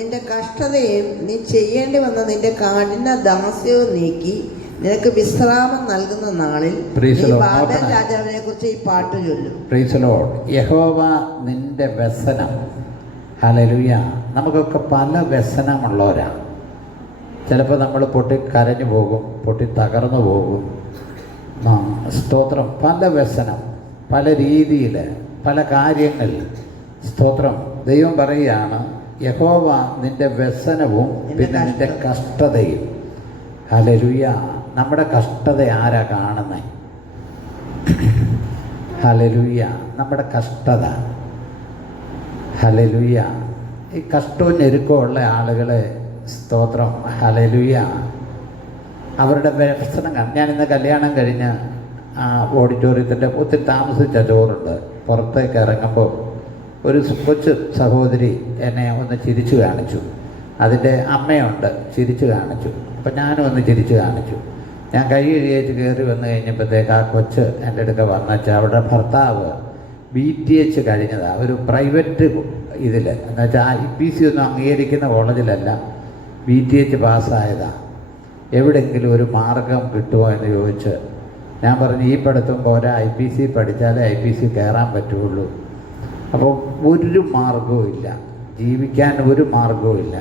നിന്റെ കഷ്ടതയും നീ ചെയ്യേണ്ടി വന്ന നിന്റെ കാഠിന ദാസ്യവും നീക്കി നിനക്ക് വിശ്രാമം നൽകുന്ന നാളിൽ നീ ബാബേൽ രാജാവിനെ കുറിച്ച് ഈ പാട്ട് ചൊല്ലും. Price the Lord. യഹോവ നിന്റെ വ്യസനം. ഹല്ലേലൂയ. നമുക്കൊക്കെ പല വ്യസനമുള്ളവരാണ്. ചിലപ്പോൾ നമ്മൾ പൊട്ടി കരഞ്ഞു പോകും, പൊട്ടി തകർന്നു പോകും. സ്തോത്രം. പല വ്യസനം, പല രീതിയിൽ, പല കാര്യങ്ങളിൽ. സ്തോത്രം. ദൈവം പറയുകയാണ്, യഹോവ നിന്റെ വ്യസനവും പിന്നെ നിന്റെ കഷ്ടതയും. ഹല്ലേലൂയ. നമ്മുടെ കഷ്ടത ആരാ കാണുന്നത്? ഹല്ലേലൂയ. നമ്മുടെ കഷ്ടത. ഹല്ലേലൂയ. ഈ കഷ്ടവും ഞെരുക്കവും ഉള്ള ആളുകളെ, സ്തോത്രം, ഹല്ലേലൂയ, അവരുടെ വ്യസനം കാണും. ഞാനിന്ന് കല്യാണം കഴിഞ്ഞ് ഓഡിറ്റോറിയത്തിൻ്റെ ഒത്തിരി താമസിച്ച ചോറുണ്ട്. പുറത്തേക്ക് ഇറങ്ങുമ്പോൾ ഒരു കൊച്ചു സഹോദരി എന്നെ ഒന്ന് ചിരിച്ചു കാണിച്ചു. അതിൻ്റെ അമ്മയുണ്ട്, ചിരിച്ചു കാണിച്ചു. അപ്പം ഞാനും ഒന്ന് ചിരിച്ചു കാണിച്ചു. ഞാൻ കൈ കഴിയേച്ച് കയറി വന്നു കഴിഞ്ഞപ്പോഴത്തേക്ക് ആ കൊച്ച് എൻ്റെ അടുക്ക വന്നുവെച്ചാൽ അവരുടെ ഭർത്താവ് BTH കഴിഞ്ഞതാണ്, ഒരു പ്രൈവറ്റ് ഇതിൽ, എന്നുവെച്ചാൽ IPC ഒന്നും അംഗീകരിക്കുന്ന കോളേജിലല്ല, BTH പാസ്സായതാണ്. എവിടെയെങ്കിലും ഒരു മാർഗം കിട്ടുമോ എന്ന് ചോദിച്ച് ഞാൻ പറഞ്ഞു, ഈ പഠിത്തം പോരാ, IPC പഠിച്ചാലേ IPC കയറാൻ പറ്റുള്ളൂ. അപ്പോൾ ഒരു മാർഗവും ഇല്ല, ജീവിക്കാൻ ഒരു മാർഗവും ഇല്ല.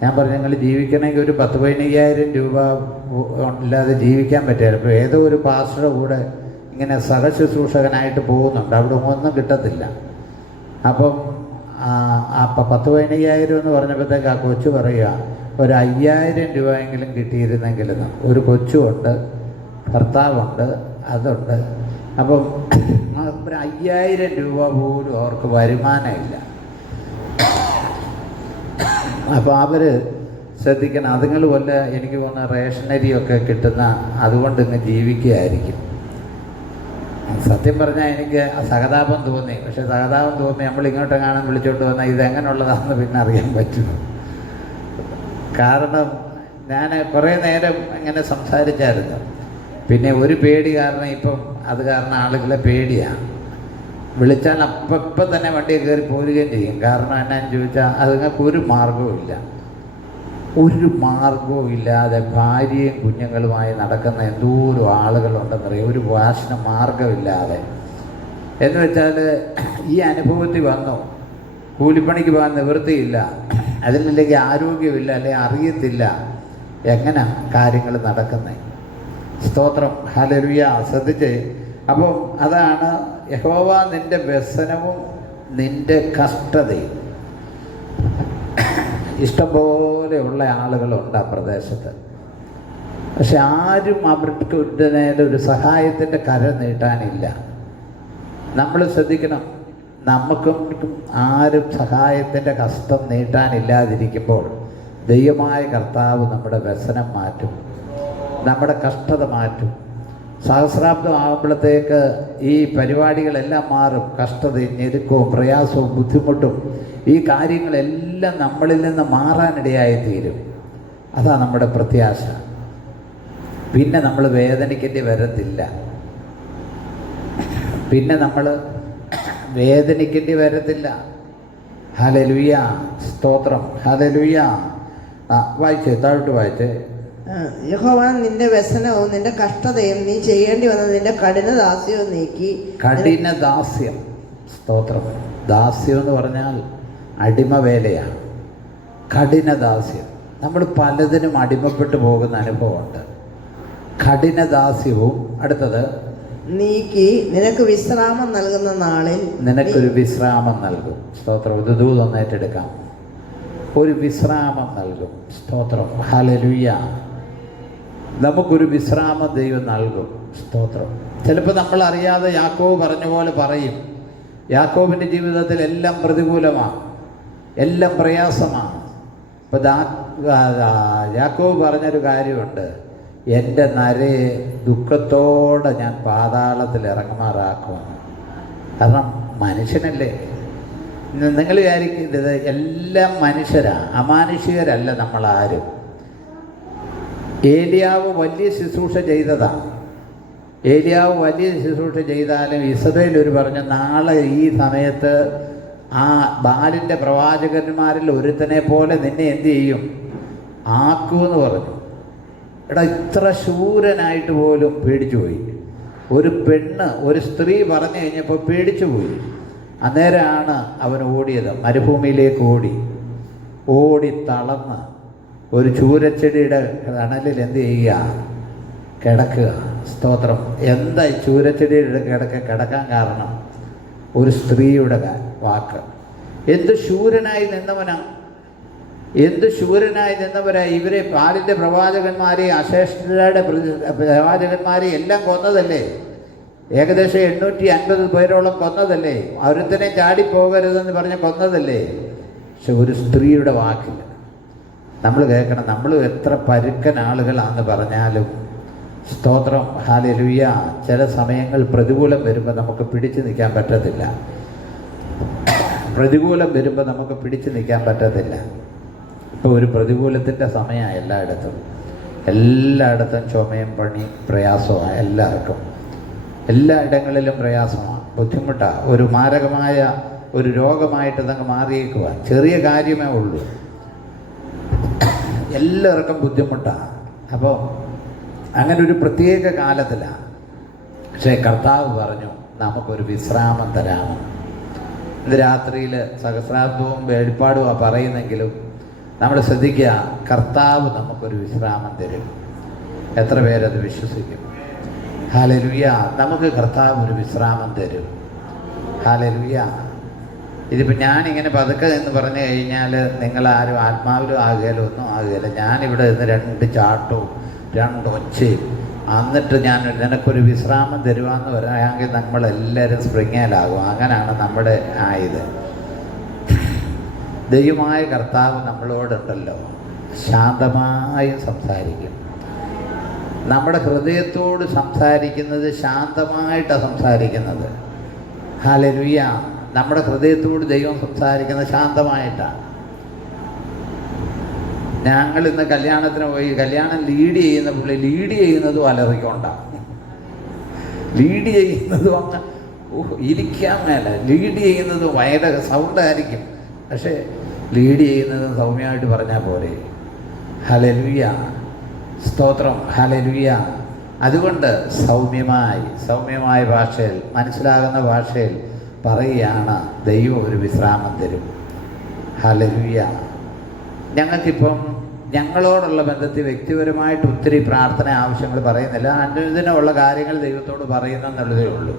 ഞാൻ പറഞ്ഞു, നിങ്ങൾ ജീവിക്കണമെങ്കിൽ ഒരു 10-15,000 രൂപ ഇല്ലാതെ ജീവിക്കാൻ പറ്റില്ല. അപ്പോൾ ഏതോ ഒരു പാസ്റ്ററുടെ കൂടെ ഇങ്ങനെ സഹശുശ്രൂഷകനായിട്ട് പോകുന്നുണ്ട്, അവിടെ ഒന്നും കിട്ടത്തില്ല. അപ്പം 10-15,000 എന്ന് പറഞ്ഞപ്പോഴത്തേക്ക് ആ കൊച്ചു പറയുക, ഒരു 5,000 രൂപയെങ്കിലും കിട്ടിയിരുന്നെങ്കിലെന്ന്. ഒരു കൊച്ചുമുണ്ട്, ഭർത്താവുണ്ട്, അതുണ്ട്. അപ്പം ഒരു 5,000 രൂപ പോലും അവർക്ക് വരുമാനമില്ല. അപ്പോൾ അവർ ശ്രദ്ധിക്കണം, അതുങ്ങൾ വല്ല എനിക്ക് തോന്നുന്ന റേഷനരിയൊക്കെ കിട്ടുന്ന അതുകൊണ്ട് ഇങ്ങ് ജീവിക്കുകയായിരിക്കും. സത്യം പറഞ്ഞാൽ എനിക്ക് സഹതാപം തോന്നി. പക്ഷെ സഹതാപം തോന്നി നമ്മൾ ഇങ്ങോട്ട് കാണാൻ വിളിച്ചോണ്ട് വന്നാൽ ഇതെങ്ങനെയുള്ളതാണെന്ന് പിന്നെ അറിയാൻ പറ്റും. കാരണം ഞാൻ കുറേ നേരം ഇങ്ങനെ സംസാരിച്ചായിരുന്നു. പിന്നെ ഒരു പേടി കാരണം ഇപ്പം അത് കാരണം ആളുകളെ പേടിയാണ്. വിളിച്ചാൽ അപ്പം തന്നെ വണ്ടിയിൽ കയറി പോരുകയും ചെയ്യും. കാരണം എന്നാന്ന് ചോദിച്ചാൽ അതുങ്ങൾക്ക് ഒരു മാർഗവും ഇല്ല. ഒരു മാർഗവും ഇല്ലാതെ ഭാര്യയും കുഞ്ഞുങ്ങളുമായി നടക്കുന്ന എന്തോരം ആളുകളുണ്ടെന്നറിയാം, ഒരു വാസന മാർഗമില്ലാതെ. എന്ന് വെച്ചാൽ ഈ അനുഭവത്തിൽ വന്നു, കൂലിപ്പണിക്ക് പോകാൻ നിവൃത്തിയില്ല, അതിനില്ലെങ്കിൽ ആരോഗ്യമില്ല, അല്ലെങ്കിൽ അറിയത്തില്ല എങ്ങനെ കാര്യങ്ങൾ നടക്കുന്നത്. സ്തോത്രം, ഹല്ലേലൂയ. ശ്രദ്ധിച്ച്. അപ്പം അതാണ് യഹോവ നിന്റെ വ്യസനവും നിന്റെ കഷ്ടതയും. ഇഷ്ടംപോലെയുള്ള ആളുകളുണ്ട് ആ പ്രദേശത്ത്. പക്ഷെ ആരും അവർക്ക് ഒരു സഹായത്തിൻ്റെ കര നീട്ടാനില്ല. നമ്മൾ ശ്രദ്ധിക്കണം, നമുക്കും ആരും സഹായത്തിൻ്റെ കഷ്ടം നീട്ടാനില്ലാതിരിക്കുമ്പോൾ ദൈവമായ കർത്താവ് നമ്മുടെ വ്യസനം മാറ്റും, നമ്മുടെ കഷ്ടത മാറ്റും. സഹസ്രാബ്ദം ആകുമ്പോഴത്തേക്ക് ഈ പരിപാടികളെല്ലാം മാറും. കഷ്ടതയും ഞെരുക്കവും പ്രയാസവും ബുദ്ധിമുട്ടും ഈ കാര്യങ്ങളെല്ലാം നമ്മളിൽ നിന്ന് മാറാനിടയായി തീരും. അതാണ് നമ്മുടെ പ്രത്യാശ. പിന്നെ നമ്മൾ വേദനിക്കേണ്ടി വരത്തില്ല. പിന്നെ നമ്മൾ വേദനിക്കേണ്ടി വരത്തില്ല. ഹല്ലേലൂയ. സ്തോത്രം, ഹല്ലേലൂയ. വായിച്ചേ, താഴോട്ട് വായിച്ചേ. യഹോവ നിന്റെ വ്യസനവും നിന്റെ കഷ്ടതയും നീ ചെയ്യേണ്ടി വന്ന നിന്റെ കഠിനദാസ്യവും നീക്കി. കഠിനദാസ്യം. സ്തോത്രം. ദാസ്യം എന്ന് പറഞ്ഞാൽ അടിമവേലയാണ്. കഠിനദാസ്യം. നമ്മൾ പലതിനും അടിമപ്പെട്ടു പോകുന്ന അനുഭവമുണ്ട്. കഠിനദാസ്യവും. അടുത്തത് നീക്കി നിനക്ക് വിശ്രാമം നൽകുന്ന നാളിൽ നിനക്കൊരു വിശ്രാമം നൽകും. സ്തോത്രം. ഇത് ദൂതൊന്ന് ഏറ്റെടുക്കാം. ഒരു വിശ്രാമം നൽകും. സ്തോത്രം, ഹല്ലേലൂയ. നമുക്കൊരു വിശ്രാമം ദൈവം നൽകും. സ്തോത്രം. ചിലപ്പോൾ നമ്മൾ അറിയാതെ യാക്കോബ് പറഞ്ഞ പോലെ പറയും. യാക്കോബിൻ്റെ ജീവിതത്തിൽ എല്ലാം പ്രതികൂലമാണ്, എല്ലാം പ്രയാസമാണ്. അപ്പോൾ യാക്കോബ് പറഞ്ഞൊരു കാര്യമുണ്ട്, എൻ്റെ നരയെ ദുഃഖത്തോടെ ഞാൻ പാതാളത്തിൽ ഇറങ്ങുമാറാക്കുമെന്ന്. കാരണം മനുഷ്യനല്ലേ. നിങ്ങൾ വിചാരിക്കുന്നത് എല്ലാം മനുഷ്യരാ, അമാനുഷികരല്ല നമ്മളാരും. ഏലിയാവ് വലിയ ശുശ്രൂഷ ചെയ്തതാണ്. ഏലിയാവ് വലിയ ശുശ്രൂഷ ചെയ്താലും ഇസ്രായേൽ ഒരു പറഞ്ഞു, നാളെ ഈ സമയത്ത് ആ ബാലിൻ്റെ പ്രവാചകന്മാരിൽ ഒരുത്തനെ പോലെ നിന്നെ എന്തു ചെയ്യും, ആക്കുമെന്ന് പറഞ്ഞു. എടാ, ഇത്ര ശൂരനായിട്ട് പോലും പേടിച്ചു പോയി. ഒരു പെണ്ണ്, ഒരു സ്ത്രീ പറഞ്ഞു കഴിഞ്ഞപ്പോൾ പേടിച്ചു പോയി. അന്നേരമാണ് അവൻ ഓടിയത്, മരുഭൂമിയിലേക്ക് ഓടി തളർന്ന് ഒരു ചൂരച്ചെടിയുടെ തണലിൽ എന്ത് ചെയ്യുക, കിടക്കുക. സ്തോത്രം. എന്താ ഈ ചൂരച്ചെടിയുടെ കിടക്കാൻ കാരണം? ഒരു സ്ത്രീയുടെ വാക്ക്. എന്ത് ശൂരനായി നിന്നവരാ ഇവരെ, പാലിൻ്റെ പ്രവാചകന്മാരെ, അശേഷരുടെ പ്രവാചകന്മാരെ എല്ലാം കൊന്നതല്ലേ? ഏകദേശം 850 പേരോളം കൊന്നതല്ലേ? ഒരുത്തനെ ചാടിപ്പോകരുതെന്ന് പറഞ്ഞ് കൊന്നതല്ലേ? പക്ഷെ ഒരു സ്ത്രീയുടെ വാക്കില്ല. നമ്മൾ കേൾക്കണം. നമ്മൾ എത്ര പരുക്കൻ ആളുകളാണെന്ന് പറഞ്ഞാലും, സ്തോത്രം, ഹല്ലേലൂയ, ചില സമയങ്ങൾ പ്രതികൂലം വരുമ്പോൾ നമുക്ക് പിടിച്ചു നിൽക്കാൻ പറ്റത്തില്ല. ഇപ്പോൾ ഒരു പ്രതികൂലത്തിൻ്റെ സമയമാണ് എല്ലായിടത്തും ചുമയും പണി പ്രയാസമാണ്. എല്ലായിടങ്ങളിലും പ്രയാസമാണ്, ബുദ്ധിമുട്ടാണ്. ഒരു മാരകമായ ഒരു രോഗമായിട്ട് അതങ്ങ് മാറിയേക്കുക. ചെറിയ കാര്യമേ ഉള്ളൂ, എല്ലാവർക്കും ബുദ്ധിമുട്ടാണ്. അപ്പോൾ അങ്ങനെ ഒരു പ്രത്യേക കാലത്തിലാണ്. പക്ഷേ കർത്താവ് പറഞ്ഞു നമുക്കൊരു വിശ്രാമം തരാമെന്ന്. ഇന്ന് രാത്രിയിൽ സഹസ്രാബ്ദവും വെളിപ്പാടുമാണ് പറയുന്നെങ്കിലും നമ്മൾ ശ്രദ്ധിക്കുക, കർത്താവ് നമുക്കൊരു വിശ്രാമം തരും. എത്ര പേരത് വിശ്വസിക്കും? ഹല്ലേലൂയ. നമുക്ക് കർത്താവ് ഒരു വിശ്രാമം തരും. ഹല്ലേലൂയ. ഇതിപ്പോൾ ഞാനിങ്ങനെ പതുക്കെ എന്ന് പറഞ്ഞു കഴിഞ്ഞാൽ നിങ്ങളാരും ആത്മാവിലും ആകുകയില്ല, ഒന്നും ആകുകയില്ല. ഞാനിവിടെ നിന്ന് 2 ചാട്ടവും 2 ഒച്ചയും എന്നിട്ട് ഞാൻ നിനക്കൊരു വിശ്രാമം തരുവാന്ന് പറയാമെങ്കിൽ നമ്മളെല്ലാവരും സ്പ്രിങ്ങേലാകും. അങ്ങനെയാണ് നമ്മുടെ ആയത്. ദൈവമായ കർത്താവ് നമ്മളോടുണ്ടല്ലോ, ശാന്തമായും സംസാരിക്കും. നമ്മുടെ ഹൃദയത്തോട് സംസാരിക്കുന്നത് ശാന്തമായിട്ടാണ് സംസാരിക്കുന്നത്. ഹല്ലേലൂയ. നമ്മുടെ ഹൃദയത്തോട് ദൈവം സംസാരിക്കുന്നത് ശാന്തമായിട്ടാണ്. ഞങ്ങൾ ഇന്ന് കല്യാണത്തിന് പോയി, കല്യാണം ലീഡ് ചെയ്യുന്ന പുള്ളി ലീഡ് ചെയ്യുന്നതും അലറിക്കൊണ്ടാണ്. ലീഡ് ചെയ്യുന്നതും അങ്ങ് ഇരിക്കാൻ മേല. ലീഡ് ചെയ്യുന്നതും ഭയങ്കര സൗണ്ടായിരിക്കും, പക്ഷേ ലീഡ് ചെയ്യുന്നതും സൗമ്യമായിട്ട് പറഞ്ഞാൽ പോരെ. ഹല്ലേലൂയ. സ്തോത്രം. ഹല്ലേലൂയ. അതുകൊണ്ട് സൗമ്യമായ ഭാഷയിൽ, മനസ്സിലാകുന്ന ഭാഷയിൽ പറയുകയാണ്, ദൈവം ഒരു വിശ്രാമം തരും. ഹല്ലേലൂയ. ഞങ്ങൾക്കിപ്പം ഞങ്ങളോടുള്ള ബന്ധത്തിൽ വ്യക്തിപരമായിട്ട് ഒത്തിരി പ്രാർത്ഥന ആവശ്യങ്ങൾ പറയുന്നില്ല. അനുദിനമുള്ള കാര്യങ്ങൾ ദൈവത്തോട് പറയുന്നെന്നുള്ളതേ ഉള്ളൂ.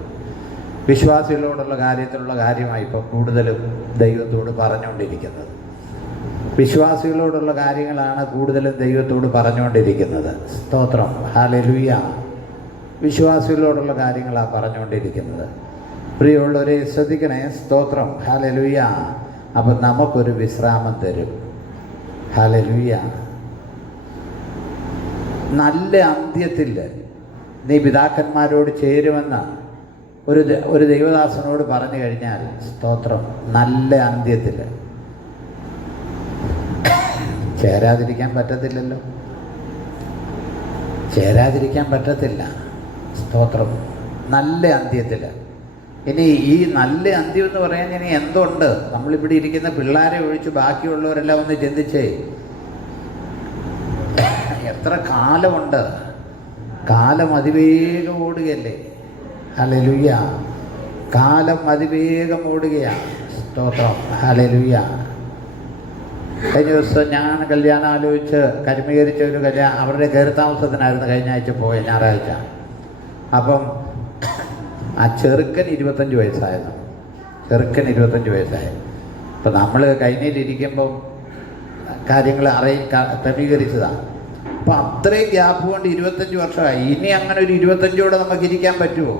വിശ്വാസികളോടുള്ള കാര്യത്തിലുള്ള കാര്യമായി ഇപ്പം കൂടുതലും ദൈവത്തോട് പറഞ്ഞുകൊണ്ടിരിക്കുന്നത്. വിശ്വാസികളോടുള്ള കാര്യങ്ങളാണ് കൂടുതലും ദൈവത്തോട് പറഞ്ഞുകൊണ്ടിരിക്കുന്നത്. സ്തോത്രം. ഹല്ലേലൂയ. വിശ്വാസികളോടുള്ള കാര്യങ്ങളാണ് പറഞ്ഞുകൊണ്ടിരിക്കുന്നത്. പ്രിയമുള്ളവരെ ശ്രദ്ധിക്കണേ. സ്തോത്രം. ഹല്ലേലൂയ. അപ്പം നമുക്കൊരു വിശ്രാമം തരും. ഹല്ലേലൂയ. നല്ല അന്ത്യത്തിൽ നീ പിതാക്കന്മാരോട് ചേരുമെന്ന് ഒരു ദൈവദാസനോട് പറഞ്ഞു കഴിഞ്ഞാൽ, സ്തോത്രം, നല്ല അന്ത്യത്തിൽ ചേരാതിരിക്കാൻ പറ്റത്തില്ല. സ്തോത്രം. നല്ല അന്ത്യത്തിൽ. ഇനി ഈ നല്ല അന്ത്യം എന്ന് പറയാൻ ഇനി എന്തുണ്ട്? നമ്മളിവിടെ ഇരിക്കുന്ന പിള്ളേരെ ഒഴിച്ച് ബാക്കിയുള്ളവരെല്ലാം ഒന്ന് ചിന്തിച്ചേ. എത്ര കാലമുണ്ട്. കാലം അതിവേഗം ഓടുകയല്ലേ. ഹല്ലേലൂയ. കാലം അതിവേഗം ഓടുകയാണ്. സ്തോത്രം. ഹല്ലേലൂയ. കഴിഞ്ഞ ദിവസം ഞാൻ കല്യാണം ആലോചിച്ച് കരിമീകരിച്ച ഒരു കല്യാണം, അവരുടെ കയറി താമസത്തിനായിരുന്നു കഴിഞ്ഞ ആഴ്ച പോയ ഞായറാഴ്ച. അപ്പം ആ ചെറുക്കൻ 25 വയസ്സായിരുന്നു. അപ്പം നമ്മൾ കൈനയിലിരിക്കുമ്പം കാര്യങ്ങൾ ക്രമീകരിച്ചതാണ്. അപ്പം അത്രയും ഗ്യാപ്പ് കൊണ്ട് 25 വർഷമായി. ഇനി അങ്ങനെ ഒരു 25 നമുക്ക് ഇരിക്കാൻ പറ്റുമോ?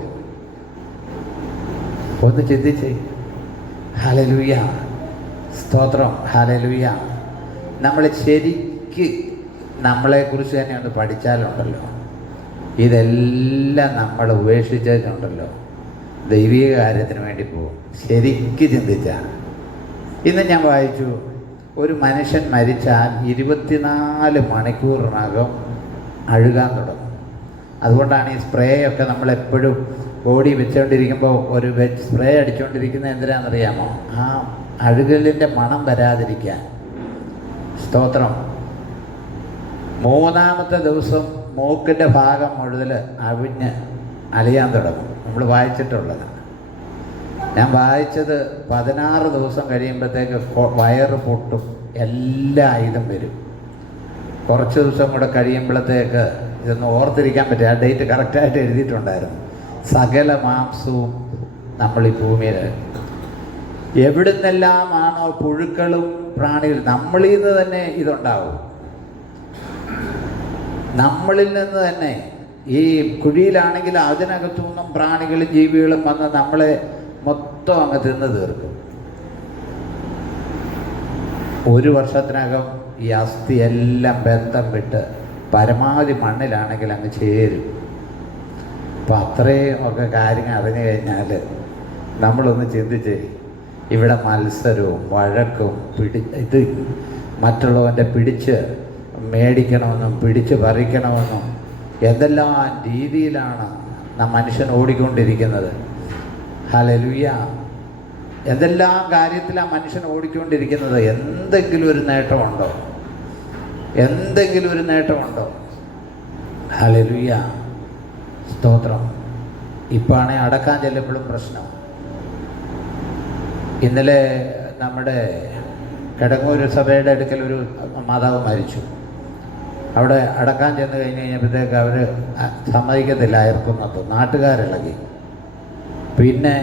ഒന്ന് ചിന്തിച്ചേ. ഹല്ലേലൂയ. സ്തോത്രം. ഹല്ലേലൂയ. നമ്മൾ ശരിക്ക് നമ്മളെക്കുറിച്ച് തന്നെ ഒന്ന് പഠിച്ചാലുണ്ടല്ലോ, ഇതെല്ലാം നമ്മൾ ഉപേക്ഷിച്ചിട്ടുണ്ടല്ലോ ദൈവിക കാര്യത്തിന് വേണ്ടി പോകും. ശരിക്ക് ചിന്തിച്ചാൽ. ഇന്ന് ഞാൻ വായിച്ചു, ഒരു മനുഷ്യൻ മരിച്ചാൽ 24 മണിക്കൂറിനകം അഴുകാൻ തുടങ്ങും. അതുകൊണ്ടാണ് ഈ സ്പ്രേയൊക്കെ നമ്മളെപ്പോഴും ബോഡി വെച്ചുകൊണ്ടിരിക്കുമ്പോൾ ഒരു സ്പ്രേ അടിച്ചുകൊണ്ടിരിക്കുന്നത് എന്തിനാണെന്നറിയാമോ? ആ അഴുകലിൻ്റെ മണം വരാതിരിക്കാൻ. സ്തോത്രം. മൂന്നാമത്തെ ദിവസം മൂക്കിൻ്റെ ഭാഗം മുഴുവൻ അവിഞ്ഞ് അലിയാൻ തുടങ്ങും. നമ്മൾ വായിച്ചിട്ടുള്ളത്. ഞാൻ വായിച്ചത് 16 ദിവസം കഴിയുമ്പോഴത്തേക്ക് വയറ് പൊട്ടും, എല്ലാ ഇതും വരും. കുറച്ച് ദിവസം കൂടെ കഴിയുമ്പോഴത്തേക്ക് ഇതൊന്നും ഓർത്തിരിക്കാൻ പറ്റും. ആ ഡേറ്റ് കറക്റ്റായിട്ട് എഴുതിയിട്ടുണ്ടായിരുന്നു. സകല മാംസവും നമ്മൾ ഈ ഭൂമിയിൽ എവിടുന്നെല്ലാമാണോ പുഴുക്കളും പ്രാണികൾ, നമ്മളിൽ നിന്ന് തന്നെ ഇതുണ്ടാവും. നമ്മളിൽ നിന്ന് തന്നെ ഈ കുഴിയിലാണെങ്കിൽ അതിനകത്തു നിന്നും പ്രാണികളും ജീവികളും വന്ന് നമ്മളെ മൊത്തം അങ്ങ് തിന്ന് തീർക്കും. 1 വർഷത്തിനകം ഈ അസ്ഥി എല്ലാം ബന്ധം വിട്ട് പരമാവധി മണ്ണിലാണെങ്കിൽ അങ്ങ് ചേരും. അപ്പം അത്രയും ഒക്കെ കാര്യങ്ങൾ അറിഞ്ഞു കഴിഞ്ഞാൽ നമ്മളൊന്ന് ചിന്തിച്ച്, ഇവിടെ മത്സരവും വഴക്കും ഇത് മറ്റുള്ളവൻ്റെ പിടിച്ച് മേടിക്കണമെന്നും പിടിച്ച് പറിക്കണമെന്നും എന്തെല്ലാം രീതിയിലാണ് മനുഷ്യൻ ഓടിക്കൊണ്ടിരിക്കുന്നത്. ഹല്ലേലൂയ. എന്തെല്ലാം കാര്യത്തിലാണ് മനുഷ്യൻ ഓടിക്കൊണ്ടിരിക്കുന്നത്. എന്തെങ്കിലും ഒരു നേട്ടമുണ്ടോ? എന്തെങ്കിലും ഒരു നേട്ടമുണ്ടോ? ഹല്ലേലൂയ. സ്തോത്രം. ഇപ്പാണെ അടക്കാൻ ചെല്ലുമ്പോഴും പ്രശ്നം. ഇന്നലെ നമ്മുടെ കിടങ്ങൂർ സഭയുടെ അടുക്കൽ ഒരു മാതാവ് മരിച്ചു. അവിടെ അടക്കാൻ ചെന്ന് കഴിഞ്ഞപ്പോഴത്തേക്ക് അവർ സമ്മതിക്കത്തില്ല, അയർക്കുന്നപ്പോൾ നാട്ടുകാരിളകി. പിന്നെ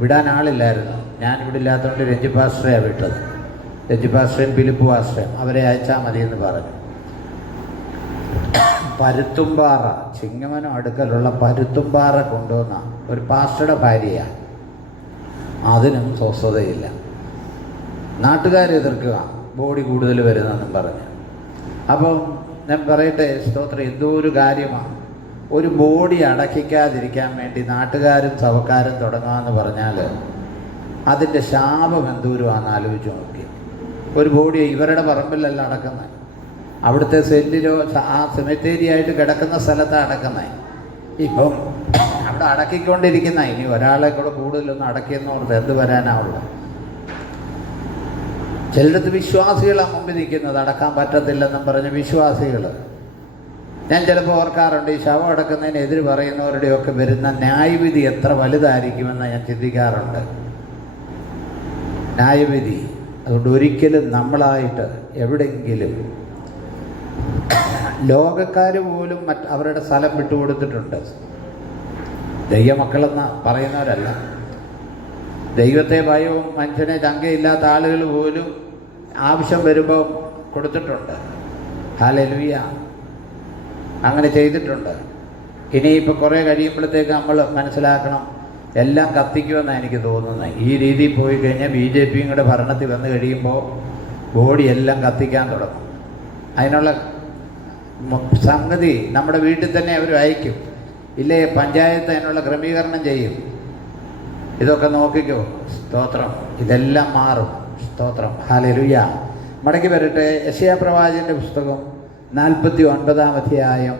വിടാൻ ആളില്ലായിരുന്നു. ഞാനിവിടെ ഇല്ലാത്തതുകൊണ്ട് രഞ്ജി പാസ്റ്ററെയാണ് വിട്ടത്. രഞ്ജി പാസ്റ്ററേയും ഫിലിപ്പ് പാസ്റ്ററേയും അവരെ അയച്ചാൽ മതിയെന്ന് പറഞ്ഞു. പരുത്തുംപാറ, ചിങ്ങമനം അടുക്കലുള്ള പരുത്തുംപാറ കൊണ്ടുവന്ന ഒരു പാസ്റ്ററുടെ ഭാര്യയാണ്. അതിനും സ്വസ്ഥതയില്ല. നാട്ടുകാരെ എതിർക്കുക, ബോഡി കൂടുതൽ വരുന്നെന്നും പറഞ്ഞ്. അപ്പം ഞാൻ പറയട്ടെ, സ്തോത്രം, എന്തോ ഒരു കാര്യമാണ്. ഒരു ബോഡി അടക്കിക്കാതിരിക്കാൻ വേണ്ടി നാട്ടുകാരും സഭക്കാരും തുടങ്ങാമെന്ന് പറഞ്ഞാൽ അതിൻ്റെ ശാപം എന്തോരമാണെന്ന് ആലോചിച്ച് നോക്കി. ഒരു ബോഡി ഇവരുടെ പറമ്പിലല്ല അടക്കുന്നത്, അവിടുത്തെ സെല്ലിലോ ആ സെമിത്തേരിയായിട്ട് കിടക്കുന്ന സ്ഥലത്താണ് അടക്കുന്നത്. ഇപ്പം അവിടെ അടക്കിക്കൊണ്ടിരിക്കുന്ന, ഇനി ഒരാളെ കൂടെ കൂടുതലൊന്നും അടക്കിയെന്ന് ഓർത്ത് എന്ത് വരാനാവുള്ളൂ. ചിലടത്ത് വിശ്വാസികളാണ് മുമ്പിൽ നിൽക്കുന്നത്, അടക്കാൻ പറ്റത്തില്ലെന്നും പറഞ്ഞ് വിശ്വാസികൾ. ഞാൻ ചിലപ്പോൾ ഓർക്കാറുണ്ട്, ഈ ശവം അടക്കുന്നതിന് എതിര് പറയുന്നവരുടെയൊക്കെ വരുന്ന ന്യായവിധി എത്ര വലുതായിരിക്കുമെന്ന് ഞാൻ ചിന്തിക്കാറുണ്ട്. ന്യായവിധി. അതുകൊണ്ട് ഒരിക്കലും നമ്മളായിട്ട് എവിടെയെങ്കിലും, ലോകക്കാർ പോലും അവരുടെ സ്ഥലം വിട്ടുകൊടുത്തിട്ടുണ്ട്. ദൈവമക്കളെന്ന് പറയുന്നവരല്ല, ദൈവത്തെ ഭയവും മനുഷ്യനെ ചങ്കയില്ലാത്ത ആളുകൾ പോലും ആവശ്യം വരുമ്പോൾ കൊടുത്തിട്ടുണ്ട്. ഹല്ലേലൂയ. അങ്ങനെ ചെയ്തിട്ടുണ്ട്. ഇനിയിപ്പോൾ കുറേ കഴിയുമ്പോഴത്തേക്ക് നമ്മൾ മനസ്സിലാക്കണം, എല്ലാം കത്തിക്കുമെന്നാണ് എനിക്ക് തോന്നുന്നത്. ഈ രീതിയിൽ പോയി കഴിഞ്ഞാൽ BJPയും കൂടെ ഭരണത്തിൽ വന്നു കഴിയുമ്പോൾ ബോഡി എല്ലാം കത്തിക്കാൻ തുടങ്ങും. അതിനുള്ള സംഗതി നമ്മുടെ വീട്ടിൽ തന്നെ അവർ അയക്കും, ഇല്ലേ പഞ്ചായത്ത് അതിനുള്ള ക്രമീകരണം ചെയ്യും. ഇതൊക്കെ നോക്കിക്കോ. സ്തോത്രം. ഇതെല്ലാം മാറും. സ്തോത്രം. ഹല്ലേലൂയ. മടക്കി വരട്ടെ. യെശയ്യാ പ്രവാചകന്റെ പുസ്തകം 49-ാം അധ്യായം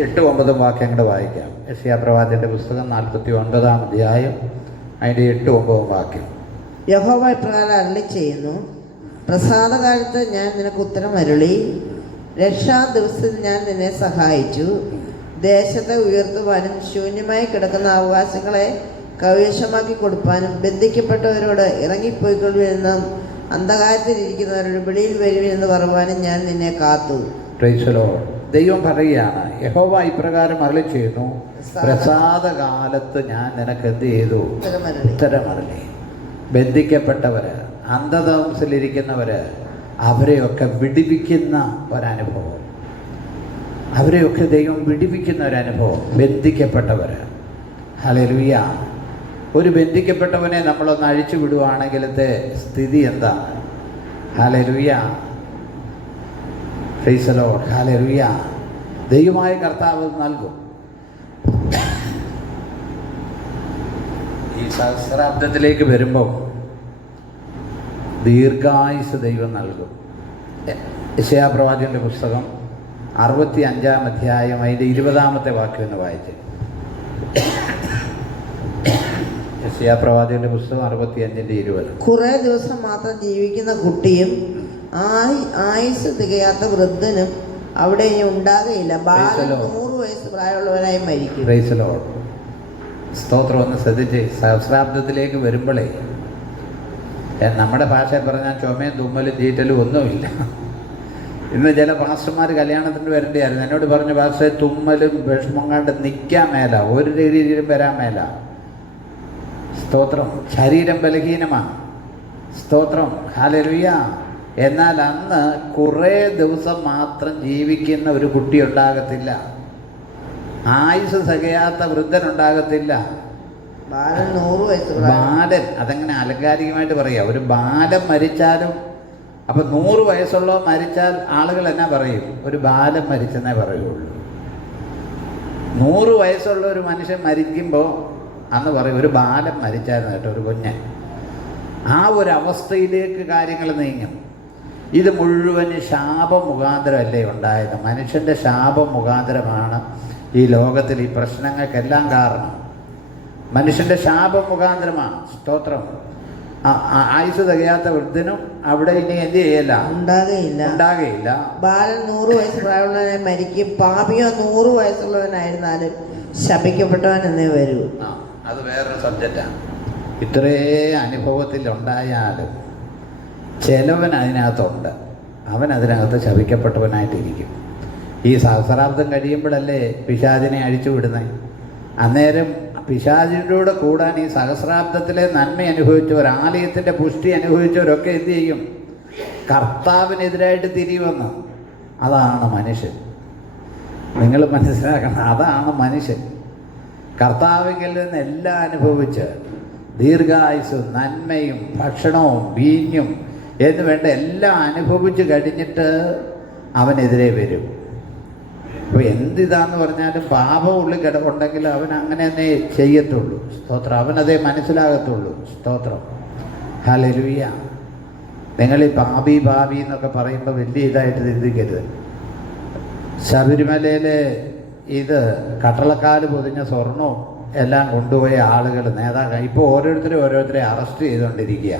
8-9 വാക്യങ്ങൾ വായിക്കാം. യെശയ്യാ പ്രവാചകന്റെ പുസ്തകം 49-ാം അധ്യായം അതിൻ്റെ 8-9 വാക്യം. യഹോവ ഇപ്രകാരം അരുളിച്ചെയ്യുന്നു, പ്രസാദകാലത്ത് ഞാൻ നിനക്ക് ഉത്തരം അരുളി, രക്ഷാ ദിവസത്തിൽ ഞാൻ നിന്നെ സഹായിച്ചു. ദേശത്തെ ഉയർത്തുവാനും ശൂന്യമായി കിടക്കുന്ന അവകാശങ്ങളെ കൈവശമാക്കി കൊടുപ്പാനും ബന്ധിക്കപ്പെട്ടവരോട് ഇറങ്ങിപ്പോയിക്കൊള്ളുവെന്നും അന്ധകാരത്തിലിരിക്കുന്നവരോട് വെളിയിൽ വരുമെന്ന് പറയുവാനും ഞാൻ നിന്നെ കാത്തു. Price the Lord. ദൈവം പറയുകയാണ്, യഹോവ ഇപ്രകാരം അരുളിച്ചെയ്യുന്നു, പ്രസാദകാലത്ത് ഞാൻ നിനക്ക് എന്ത് ചെയ്തു? ഉത്തരമരുളി. ബന്ധിക്കപ്പെട്ടവര്, അന്ധതമസിലിരിക്കുന്നവര്, അവരെയൊക്കെ വിടിവിക്കുന്ന ഒരനുഭവം. അവരെയൊക്കെ ദൈവം വിടിവിക്കുന്ന ഒരനുഭവം. ബന്ധിക്കപ്പെട്ടവര്. ഹല്ലേലൂയ. ഒരു ബന്ധിക്കപ്പെട്ടവനെ നമ്മളൊന്ന് അഴിച്ചു വിടുവാണെങ്കിലത്തെ സ്ഥിതി എന്താണ്? Hallelujah. Price the Lord. Hallelujah. ദൈവമായ കർത്താവ് നൽകും. ഈ സഹസ്രാബ്ദത്തിലേക്ക് വരുമ്പോൾ ദീർഘായുസ് ദൈവം നൽകും. യെശയ്യാ പ്രവാചകന്റെ പുസ്തകം 65-ാം അധ്യായം അതിൻ്റെ 20-ാമത്തെ വാക്യം എന്ന് വായിച്ച്. യെശയ്യാപ്രവാചകന്റെ പുസ്തകം 65:20. കുറെ ദിവസം മാത്രം ജീവിക്കുന്ന കുട്ടിയും ആയുസ് തികയാത്ത വൃദ്ധനും അവിടെ ഇനി ഉണ്ടാകുകയില്ല. ബാലൻ 100 വയസ്സ് പ്രായമുള്ളവനായി മരിക്കും. Price the lord. സ്തോത്രം. ഒന്ന് ശ്രദ്ധിച്ച്, സഹസ്രാബ്ദത്തിലേക്ക് വരുമ്പോഴേ നമ്മുടെ ഭാഷയിൽ പറഞ്ഞാൽ ചുമയും തുമ്മലും ചീറ്റലും ഒന്നുമില്ല. ഇന്ന് ചില പാസ്റ്റർമാർ കല്യാണത്തിന് വരേണ്ടിയായിരുന്നു. എന്നോട് പറഞ്ഞു, പാസ്റ്റർ തുമ്മലും വിഷമം കണ്ട് നിൽക്കാൻ മേല, ഒരു രീതിയിലും വരാൻ മേല. സ്തോത്രം. ശരീരം ബലഹീനമാണ്. സ്തോത്രം. ഹല്ലേലൂയ. എന്നാൽ അന്ന് കുറേ ദിവസം മാത്രം ജീവിക്കുന്ന ഒരു കുട്ടി ഉണ്ടാകത്തില്ല. ആയുസ് തികയാത്ത വൃദ്ധനുണ്ടാകത്തില്ല. ബാലൻ 100 വയസ്സ്. ബാലൻ, അതെങ്ങനെ അലങ്കാരികമായിട്ട് പറയാം. ഒരു ബാലൻ മരിച്ചാലും, അപ്പൊ 100 വയസ്സുള്ള മരിച്ചാൽ ആളുകൾ എന്നാ പറയും? ഒരു ബാലൻ മരിച്ചെന്നേ പറയുള്ളൂ. 100 വയസ്സുള്ള ഒരു മനുഷ്യൻ മരിക്കുമ്പോൾ അന്ന് പറയും ഒരു ബാലൻ മരിച്ചായിരുന്നു കേട്ടോ, ഒരു കുഞ്ഞ്. ആ ഒരു അവസ്ഥയിലേക്ക് കാര്യങ്ങൾ നീങ്ങും. ഇത് മുഴുവൻ ശാപം മുഖാന്തരമല്ലേ ഉണ്ടായത്? മനുഷ്യൻ്റെ ശാപം മുഖാന്തരമാണ് ഈ ലോകത്തിൽ ഈ പ്രശ്നങ്ങൾക്കെല്ലാം കാരണം. മനുഷ്യൻ്റെ ശാപം മുഖാന്തരമാണ്. സ്തോത്രം. ആയുസ് തികയാത്ത വൃദ്ധനും അവിടെ ഇനി എന്ത് ചെയ്യല്ല, ഉണ്ടാകുകയില്ല. ബാലൻ 100 വയസ്സ് പ്രായമുള്ളവനായി മരിക്കും. പാപിയോ 100 വയസ്സുള്ളവനായിരുന്നാലും ശപിക്കപ്പെട്ടവൻ എന്നേ വരൂ. അത് വേറൊരു സബ്ജക്റ്റാണ്. ഇത്രേ അനുഭവത്തിൽ ഉണ്ടായാലും ചിലവൻ അതിനകത്തുണ്ട്. അവൻ അതിനകത്ത് ശപിക്കപ്പെട്ടവനായിട്ടിരിക്കും. ഈ സഹസ്രാബ്ദം കഴിയുമ്പോഴല്ലേ പിശാചിനെ അഴിച്ചു വിടുന്നത്. അന്നേരം പിശാചിൻ്റെ കൂടാൻ ഈ സഹസ്രാബ്ദത്തിലെ നന്മ അനുഭവിച്ചവർ, ആലയത്തിൻ്റെ പുഷ്ടി അനുഭവിച്ചവരൊക്കെ എന്ത് ചെയ്യും? കർത്താവിനെതിരായിട്ട് തിരിവന്ന്. അതാണ് മനുഷ്യൻ. നിങ്ങൾ മനസ്സിലാക്കണം, അതാണ് മനുഷ്യൻ. കർത്താവിൽ നിന്ന് എല്ലാം അനുഭവിച്ച് ദീർഘായുസ്സും നന്മയും ഭക്ഷണവും വീഞ്ഞും എന്ന് വേണ്ട എല്ലാം അനുഭവിച്ച് കഴിഞ്ഞിട്ട് അവനെതിരെ വരും. അപ്പോൾ എന്തിതാന്ന് പറഞ്ഞാലും പാപം ഉള്ളിൽ ഉണ്ടെങ്കിൽ അവൻ അങ്ങനെ തന്നെ ചെയ്യത്തുള്ളൂ. സ്തോത്രം. അവനതേ മനസ്സിലാകത്തുള്ളൂ. സ്തോത്രം. ഹല്ലേലൂയ. നിങ്ങൾ ഈ ഭാവി എന്നൊക്കെ പറയുമ്പോൾ വലിയ ഇതായിട്ട് ചിന്തിക്കരുത്. ശബരിമലയിൽ ഇത് കട്ടളക്കാല് പൊതിഞ്ഞ സ്വർണവും എല്ലാം കൊണ്ടുപോയ ആളുകൾ, നേതാക്കൾ ഇപ്പോൾ ഓരോരുത്തരെ അറസ്റ്റ് ചെയ്തുകൊണ്ടിരിക്കുക.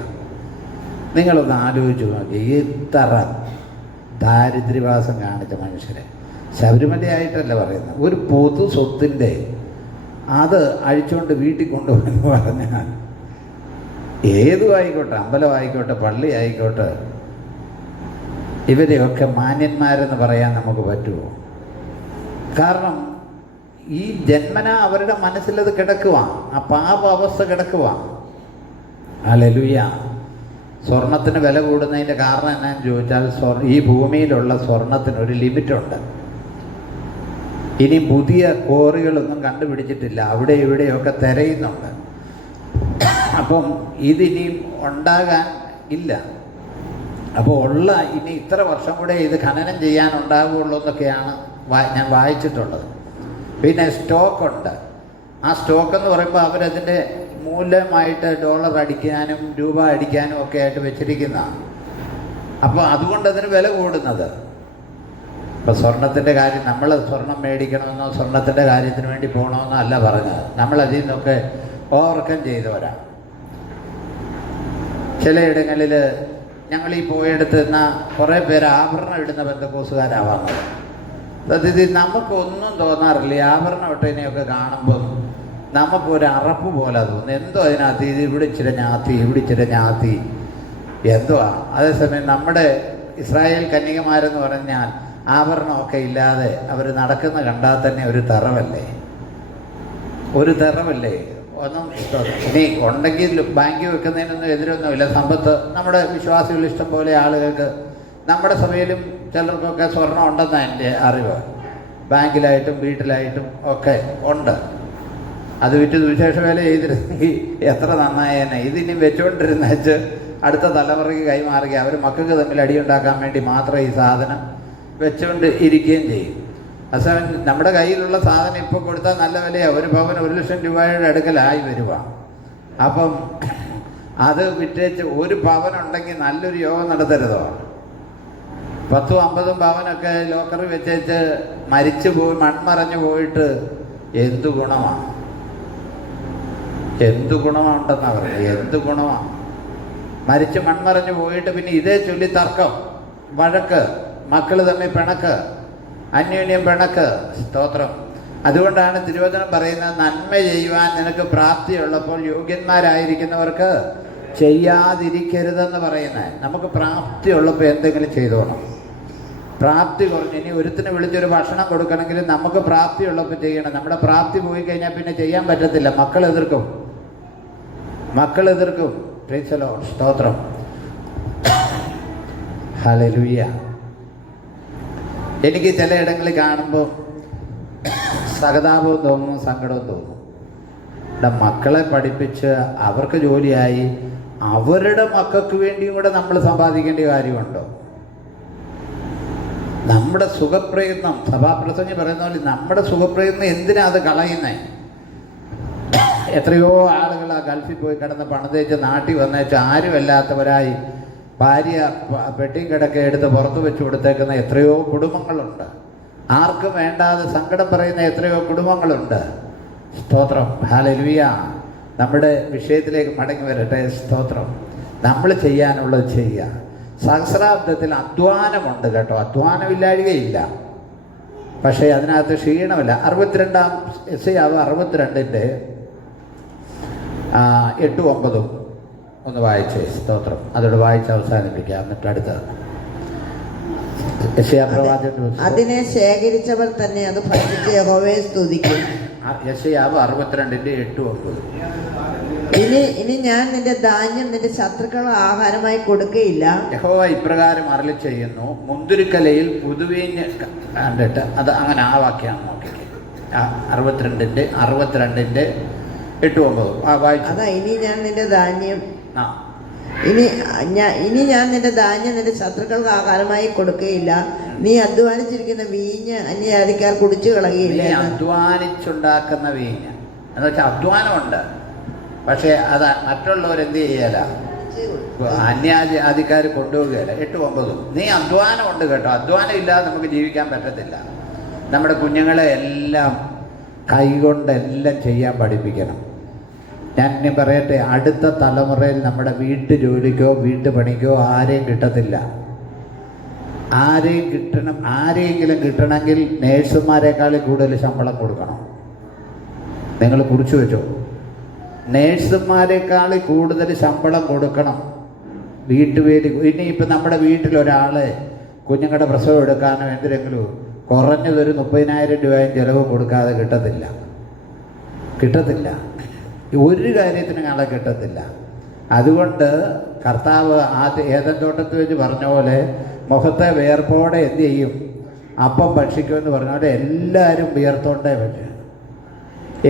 നിങ്ങളൊന്ന് ആലോചിച്ച് നോക്കി, ഇത്ര ദാരിദ്ര്യവാസം കാണിച്ച മനുഷ്യരെ. ശബരിമലയായിട്ടല്ല പറയുന്നത്, ഒരു പൊതു സ്വത്തിൻ്റെ അത് അഴിച്ചുകൊണ്ട് വീട്ടിൽ കൊണ്ടുപോകുമെന്ന് പറഞ്ഞാൽ ഏതും ആയിക്കോട്ടെ, അമ്പലമായിക്കോട്ടെ, പള്ളി ആയിക്കോട്ടെ, ഇവരെയൊക്കെ മാന്യന്മാരെന്ന് പറയാൻ നമുക്ക് പറ്റുമോ? കാരണം ഈ ജന്മന അവരുടെ മനസ്സിലത് കിടക്കുക, ആ പാപ അവസ്ഥ കിടക്കുക. ഹല്ലേലൂയ. സ്വർണത്തിന് വില കൂടുന്നതിൻ്റെ കാരണം എന്നാന്ന് ചോദിച്ചാൽ, ഈ ഭൂമിയിലുള്ള സ്വർണത്തിന് ഒരു ലിമിറ്റുണ്ട്. ഇനി പുതിയ കോറികളൊന്നും കണ്ടുപിടിച്ചിട്ടില്ല, അവിടെ ഇവിടെയൊക്കെ തിരയുന്നുണ്ട്. അപ്പം ഇതിനിയും ഉണ്ടാകാൻ ഇല്ല. അപ്പോൾ ഇനി ഇത്ര വർഷം കൂടെ ഇത് ഖനനം ചെയ്യാനുണ്ടാകുള്ളൂ എന്നൊക്കെയാണ് ഞാൻ വായിച്ചിട്ടുള്ളത്. പിന്നെ സ്റ്റോക്കുണ്ട്. ആ സ്റ്റോക്ക് എന്ന് പറയുമ്പോൾ അവരതിൻ്റെ മൂല്യമായിട്ട് ഡോളർ അടിക്കാനും രൂപ അടിക്കാനും ഒക്കെ ആയിട്ട് വെച്ചിരിക്കുന്നതാണ്. അപ്പോൾ അതുകൊണ്ട് അതിന് വില കൂടുന്നത്. ഇപ്പോൾ സ്വർണത്തിൻ്റെ കാര്യം, നമ്മൾ സ്വർണം മേടിക്കണമെന്നോ സ്വർണത്തിൻ്റെ കാര്യത്തിന് വേണ്ടി പോകണമെന്നോ അല്ല പറഞ്ഞത്. നമ്മളതിൽ നിന്നൊക്കെ ഓവർകം ചെയ്തവരാണ്. ചിലയിടങ്ങളിൽ ഞങ്ങൾ ഈ പോയെടുത്ത് നിന്നാൽ കുറേ പേര് ആഭരണം ഇടുന്ന ബന്ധക്കോസുകാരാവാൻ. അതായത് നമുക്കൊന്നും തോന്നാറില്ല. ആഭരണം ഇട്ടതിനെയൊക്കെ കാണുമ്പം നമുക്കൊരു അറപ്പ് പോലെ തോന്നുന്നു. എന്തോ അതിനകത്ത് ഇത് ഇവിടെ ഇച്ചിരി ഞാത്തി എന്തോ. അതേസമയം നമ്മുടെ ഇസ്രായേൽ കന്യകമാരെന്ന് പറഞ്ഞാൽ ആഭരണമൊക്കെ ഇല്ലാതെ അവർ നടക്കുന്ന കണ്ടാൽ തന്നെ ഒരു തെറവല്ലേ. ഒന്നും ഇനി ഉണ്ടെങ്കിൽ ബാങ്കിൽ വെക്കുന്നതിനൊന്നും എതിരൊന്നുമില്ല. സമ്പത്ത് നമ്മുടെ വിശ്വാസികൾ ഇഷ്ടം പോലെ ആളുകൾക്ക്, നമ്മുടെ സഭയിലും ചിലർക്കൊക്കെ സ്വർണം ഉണ്ടെന്നാണ് എൻ്റെ അറിവ്. ബാങ്കിലായിട്ടും വീട്ടിലായിട്ടും ഒക്കെ ഉണ്ട്. അത് വിറ്റ് സുവിശേഷ വേല ചെയ്തിരുന്നെങ്കിൽ എത്ര നന്നായേനെ. ഇതിനി വെച്ചുകൊണ്ടിരുന്ന വെച്ച് അടുത്ത തലമുറയ്ക്ക് കൈമാറുക, അവർ മക്കൾക്ക് തമ്മിൽ അടിയുണ്ടാക്കാൻ വേണ്ടി മാത്രം ഈ സാധനം വെച്ചുകൊണ്ട് ഇരിക്കുകയും ചെയ്യും. അസമയം നമ്മുടെ കയ്യിലുള്ള സാധനം ഇപ്പോൾ കൊടുത്താൽ നല്ല വിലയാണ്. ഒരു പവൻ 1,00,000 രൂപയുടെ അടുക്കലായി വരുക. അപ്പം അത് വിറ്റേച്ച് ഒരു പവനുണ്ടെങ്കിൽ നല്ലൊരു യോഗം നടത്തരുതോ? 10-50 പവനൊക്കെ ലോക്കറിൽ വെച്ചേച്ച് മരിച്ചു പോയി മൺമറഞ്ഞു പോയിട്ട് എന്തു ഗുണമാണ്? എന്ത് ഗുണമുണ്ടെന്നാ പറയുന്നത്? എന്ത് ഗുണമാണ്? മരിച്ച് മൺമറഞ്ഞു പോയിട്ട് പിന്നെ ഇതേ ചൊല്ലി തർക്കം, വഴക്ക്, മക്കൾ തമ്മിൽ പിണക്ക്, അന്യോന്യം പിണക്ക്. സ്തോത്രം. അതുകൊണ്ടാണ് തിരുവചനം പറയുന്നത്, നന്മ ചെയ്യുവാൻ നിനക്ക് പ്രാപ്തിയുള്ളപ്പോൾ യോഗ്യന്മാരായിരിക്കുന്നവർക്ക് ചെയ്യാതിരിക്കരുതെന്ന് പറയുന്നത്. നമുക്ക് പ്രാപ്തിയുള്ളപ്പോൾ എന്തെങ്കിലും ചെയ്തോണം. പ്രാപ്തി കുറഞ്ഞ് ഇനി ഒരുത്തിന് വിളിച്ചൊരു ഭക്ഷണം കൊടുക്കണമെങ്കിൽ നമുക്ക് പ്രാപ്തിയുള്ളപ്പോൾ ചെയ്യണം. നമ്മുടെ പ്രാപ്തി പോയി കഴിഞ്ഞാൽ പിന്നെ ചെയ്യാൻ പറ്റത്തില്ല. മക്കൾ എതിർക്കും. Praise the lord. സ്തോത്രം. ഹല്ലേലൂയ. എനിക്ക് ചിലയിടങ്ങളിൽ കാണുമ്പോൾ സഹതാപവും തോന്നും, സങ്കടവും തോന്നും. മക്കളെ പഠിപ്പിച്ച് അവർക്ക് ജോലിയായി അവരുടെ മക്കൾക്ക് വേണ്ടിയും കൂടെ നമ്മൾ സമ്പാദിക്കേണ്ട കാര്യമുണ്ടോ? നമ്മുടെ സുഖപ്രയത്നം, സഭാപ്രസംഗി പറയുന്ന പോലെ നമ്മുടെ സുഖപ്രയത്നം എന്തിനാ അത് കളയുന്നേ? എത്രയോ ആളുകൾ ആ ഗൾഫിൽ പോയി കിടന്ന് പണിതേച്ച് നാട്ടിൽ വന്നേച്ച് ആരുമല്ലാത്തവരായി ഭാര്യ പെട്ടിയും കിടക്കെ എടുത്ത് പുറത്തു വെച്ച് കൊടുത്തേക്കുന്ന എത്രയോ കുടുംബങ്ങളുണ്ട്. ആർക്കും വേണ്ടാതെ സങ്കടം പറയുന്ന എത്രയോ കുടുംബങ്ങളുണ്ട്. സ്തോത്രം. ഹല്ലേലൂയ. നമ്മുടെ വിഷയത്തിലേക്ക് മടങ്ങി വരട്ടെ. സ്തോത്രം. നമ്മൾ ചെയ്യാനുള്ളത് ചെയ്യുക. സഹസ്രാബ്ദത്തിൽ അധ്വാനമുണ്ട് കേട്ടോ, അധ്വാനമില്ലാഴികയില്ല. പക്ഷേ അതിനകത്ത് ക്ഷീണമില്ല. 62 യെശയ്യാവ് 62 8, 9 ഒന്ന് വായിച്ചേ. സ്തോത്രം. അതോട് വായിച്ച് അവസാനിപ്പിക്കാം. എന്നിട്ട് അടുത്ത അതിനെ ശേഖരിച്ചവർ തന്നെ അത് ഭക്ഷിച്ച് യഹോവയെ സ്തുതിക്കും. യെശയ്യാവ് 62 8, 9. ഇനി ഞാൻ നിന്റെ ധാന്യം നിന്റെ ശത്രുക്കൾ ആഹാരമായി കൊടുക്കുകയില്ല. യഹോവ ഇപ്രകാരം അരുളി ചെയ്യുന്നു, മുന്തിരിക്കലയിൽ പുതുവീഞ്ഞ് കണ്ടിട്ട്. അത് അങ്ങനെ ആ വാക്യം നോക്കി. 62 8, 9 വായിച്ചു. അതാ, ഇനി ഞാൻ നിന്റെ ധാന്യം ഇനി ഞാൻ നിന്റെ ധാന്യം നിന്റെ ശത്രുക്കൾക്ക് ആഹാരമായി കൊടുക്കുകയില്ല. നീ അധ്വാനിച്ചിരിക്കുന്ന വീഞ്ഞ് അന്യജാതിക്കാർ കുടിച്ചു കളയുകയില്ല. അധ്വാനിച്ചുണ്ടാക്കുന്ന വീഞ്ഞ് എന്ന് വെച്ചാൽ അധ്വാനമുണ്ട്, പക്ഷേ അത് മറ്റുള്ളവരെന്ത് ചെയ്യല, അന്യജാതിക്കാർ കൊണ്ടുപോവുകയല്ല. 8, 9. നീ അധ്വാനമുണ്ട് കേട്ടോ. അധ്വാനം ഇല്ലാതെ നമുക്ക് ജീവിക്കാൻ പറ്റത്തില്ല. നമ്മുടെ കുഞ്ഞുങ്ങളെ എല്ലാം കൈകൊണ്ടെല്ലാം ചെയ്യാൻ പഠിപ്പിക്കണം. ഞാൻ ഇനി പറയട്ടെ, അടുത്ത തലമുറയിൽ നമ്മുടെ വീട്ടു ജോലിക്കോ വീട്ടുപണിക്കോ ആരെയും കിട്ടത്തില്ല. ആരെയെങ്കിലും കിട്ടണമെങ്കിൽ നേഴ്സുമാരെക്കാളും കൂടുതൽ ശമ്പളം കൊടുക്കണം. നിങ്ങൾ കുറിച്ച് വെച്ചോ. നേഴ്സുമാരെക്കാളും കൂടുതൽ ശമ്പളം കൊടുക്കണം. വീട്ടുവേലി ഇനിയിപ്പോൾ നമ്മുടെ വീട്ടിലൊരാളെ കുഞ്ഞുങ്ങളുടെ പ്രസവം എടുക്കാനോ എന്തിനെങ്കിലും കുറഞ്ഞതൊരു 30,000 രൂപയും ചിലവ് കൊടുക്കാതെ കിട്ടത്തില്ല. ഒരു കാര്യത്തിനും ആളെ കിട്ടത്തില്ല. അതുകൊണ്ട് കർത്താവ് ഏദൻ തോട്ടത്തിൽ വെച്ച് പറഞ്ഞ പോലെ മുഖത്തെ വിയർപ്പോടെ എന്ത് ചെയ്യും, അപ്പം ഭക്ഷിക്കുമെന്ന് പറഞ്ഞ പോലെ എല്ലാവരും വിയർത്തോണ്ടേ പറ്റും.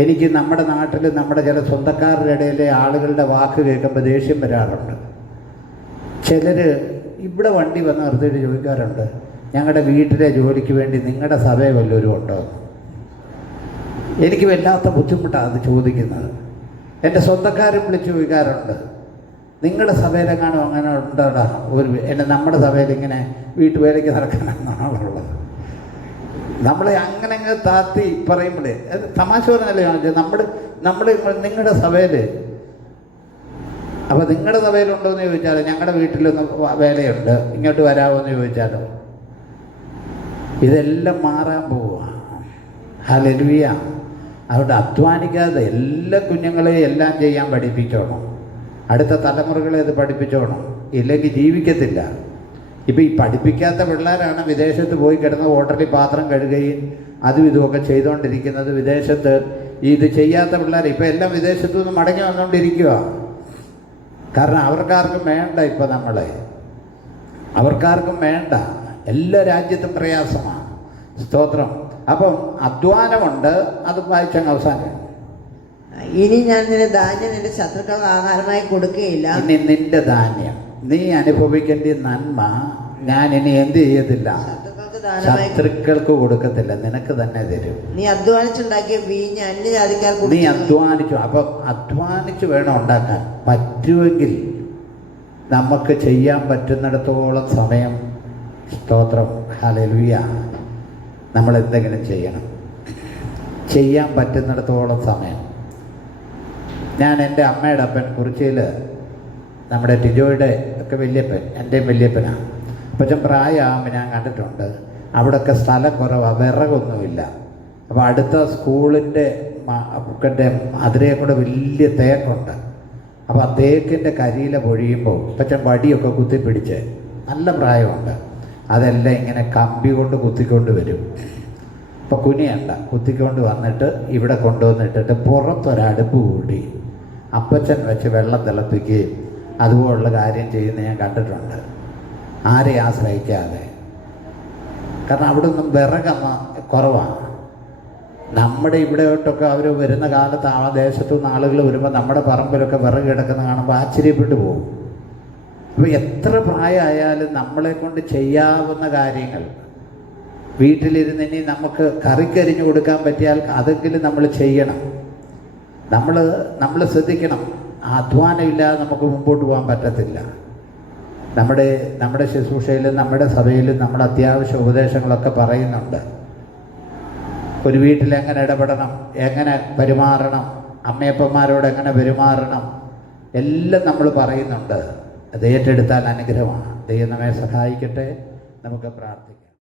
എനിക്ക് നമ്മുടെ നാട്ടിൽ നമ്മുടെ ചില സ്വന്തക്കാരുടെ ഇടയിലെ ആളുകളുടെ വാക്ക് കേൾക്കുമ്പോൾ ദേഷ്യം വരാറുണ്ട്. ചിലർ ഇവിടെ വണ്ടി വന്ന് നിർത്തിയിട്ട് ചോദിക്കാറുണ്ട്, ഞങ്ങളുടെ വീട്ടിലെ ജോലിക്ക് വേണ്ടി നിങ്ങളുടെ സഭയിൽ വല്ലവരും ഉണ്ടോ? എനിക്ക് വല്ലാത്ത ബുദ്ധിമുട്ടാണ് അത് ചോദിക്കുന്നത്. എൻ്റെ സ്വന്തക്കാരും വിളിച്ച് ചോദിക്കാറുണ്ട്, നിങ്ങളുടെ സഭയിലെങ്ങാനും അങ്ങനെ ഉണ്ടോടാ നമ്മുടെ സഭയിൽ ഇങ്ങനെ വീട്ടുവേലയ്ക്ക് നടക്കാനാണ് ആളുള്ളത്. നമ്മളെ അങ്ങനെ അങ്ങ് താത്തി പറയുമ്പോഴേ തമാശ പറഞ്ഞല്ലേ നിങ്ങളുടെ സഭയിൽ. അപ്പോൾ നിങ്ങളുടെ സഭയിലുണ്ടോ എന്ന് ചോദിച്ചാലോ, ഞങ്ങളുടെ വീട്ടിലൊന്ന് വേലയുണ്ട്, ഇങ്ങോട്ട് വരാമോ എന്ന് ചോദിച്ചാലോ. ഇതെല്ലാം മാറാൻ പോവുക. ഹല്ലേലൂയ. അതുകൊണ്ട് അധ്വാനിക്കാതെ എല്ലാ കുഞ്ഞുങ്ങളെയും എല്ലാം ചെയ്യാൻ പഠിപ്പിച്ചോണം. അടുത്ത തലമുറകളെ അത് പഠിപ്പിച്ചോണം. ഇല്ലെങ്കിൽ ജീവിക്കത്തില്ല. ഇപ്പം ഈ പഠിപ്പിക്കാത്ത പിള്ളേരാണ് വിദേശത്ത് പോയി കിടന്ന് ഹോട്ടലിൽ പാത്രം കഴുകുകയും അതും ഇതുമൊക്കെ ചെയ്തുകൊണ്ടിരിക്കുന്നത്. വിദേശത്ത് ഇത് ചെയ്യാത്ത പിള്ളേർ ഇപ്പം എല്ലാം വിദേശത്തു നിന്ന് മടങ്ങി വന്നുകൊണ്ടിരിക്കുക. കാരണം അവർക്കാർക്കും വേണ്ട. ഇപ്പം അവർക്കാർക്കും വേണ്ട. എല്ലാ രാജ്യത്തും പ്രയാസമാണ്. സ്തോത്രം. അപ്പം അധ്വാനമുണ്ട്. അത് വായിച്ചങ്ങ് അവസാനം. ഇനി ഞാൻ നിന്റെ ധാന്യം നിന്റെ ശത്രുക്കൾക്ക് ആഹാരമായി കൊടുക്കുകയില്ല. ഇനി നിന്റെ ധാന്യം, നീ അനുഭവിക്കേണ്ട നന്മ ഞാൻ ഇനി എന്ത് ചെയ്യത്തില്ല, ശത്രുക്കൾക്ക് കൊടുക്കത്തില്ല, നിനക്ക് തന്നെ തരും. നീ അധ്വാനിച്ചുണ്ടാക്കിയ വീഞ്ഞ് അന്യജാതിക്കാർ നീ അധ്വാനിച്ചു. അപ്പം അധ്വാനിച്ചു വേണം ഉണ്ടാക്കാൻ. പറ്റുമെങ്കിൽ നമുക്ക് ചെയ്യാൻ പറ്റുന്നിടത്തോളം സമയം, സ്തോത്രം, ഹല്ലേലൂയ, നമ്മൾ എന്തെങ്കിലും ചെയ്യണം. ചെയ്യാൻ പറ്റുന്നിടത്തോളം സമയം. ഞാൻ എൻ്റെ അമ്മയുടെ അപ്പൻ കുറിച്ചിയിൽ നമ്മുടെ ടിജോയുടെ ഒക്കെ വല്യപ്പൻ, എൻ്റെയും വല്യപ്പനാണ്. അപ്പച്ചൻ പ്രായമാകുമ്പോൾ ഞാൻ കണ്ടിട്ടുണ്ട് അവിടെയൊക്കെ സ്ഥലം കുറവാണ്, വിറകൊന്നുമില്ല. അപ്പോൾ അടുത്ത സ്കൂളിൻ്റെ അതിരെ കൂടെ വലിയ തേക്കുണ്ട്. അപ്പോൾ ആ തേക്കിൻ്റെ കരിയില പൊഴിയുമ്പോൾ അപ്പച്ചൻ വടിയൊക്കെ കുത്തിപ്പിടിച്ച്, നല്ല പ്രായമുണ്ട്, അതെല്ലാം ഇങ്ങനെ കമ്പി കൊണ്ട് കുത്തിക്കൊണ്ട് വരും. ഇപ്പോൾ കുനിയണ്ട, കുത്തിക്കൊണ്ട് വന്നിട്ട് ഇവിടെ കൊണ്ടുവന്നിട്ടിട്ട് പുറത്തൊരടുപ്പ് കൂടി അപ്പച്ചൻ വെച്ച് വെള്ളം തിളപ്പിക്കുകയും അതുപോലുള്ള കാര്യം ചെയ്യുന്നത് ഞാൻ കണ്ടിട്ടുണ്ട്, ആരെയും ആശ്രയിക്കാതെ. കാരണം അവിടെ ഒന്നും വിറകമ്മ കുറവാണ്. നമ്മുടെ ഇവിടെയോട്ടൊക്കെ അവർ വരുന്ന കാലത്ത് ആ ദേശത്തു നിന്ന് ആളുകൾ വരുമ്പോൾ നമ്മുടെ പറമ്പിലൊക്കെ വിറക് കിടക്കുന്ന കാണുമ്പോൾ ആശ്ചര്യപ്പെട്ടു പോകും. അപ്പോൾ എത്ര പ്രായമായാലും നമ്മളെ കൊണ്ട് ചെയ്യാവുന്ന കാര്യങ്ങൾ, വീട്ടിലിരുന്ന് ഇനി നമുക്ക് കറിക്കരിഞ്ഞു കൊടുക്കാൻ പറ്റിയാൽ അതെങ്കിലും നമ്മൾ ചെയ്യണം. നമ്മൾ ശ്രദ്ധിക്കണം, അധ്വാനമില്ലാതെ നമുക്ക് മുമ്പോട്ട് പോകാൻ പറ്റത്തില്ല. നമ്മുടെ ശുശ്രൂഷയിലും നമ്മുടെ സഭയിലും നമ്മൾ അത്യാവശ്യ ഉപദേശങ്ങളൊക്കെ പറയുന്നുണ്ട്. ഒരു വീട്ടിൽ എങ്ങനെ ഇടപെടണം, എങ്ങനെ പെരുമാറണം, അമ്മയപ്പന്മാരോട് എങ്ങനെ പെരുമാറണം, എല്ലാം നമ്മൾ പറയുന്നുണ്ട്. അത് ഏറ്റെടുത്താൽ അനുഗ്രഹമാണ്. ദൈവം നമ്മെ സഹായിക്കട്ടെ. നമുക്ക് പ്രാർത്ഥിക്കാം.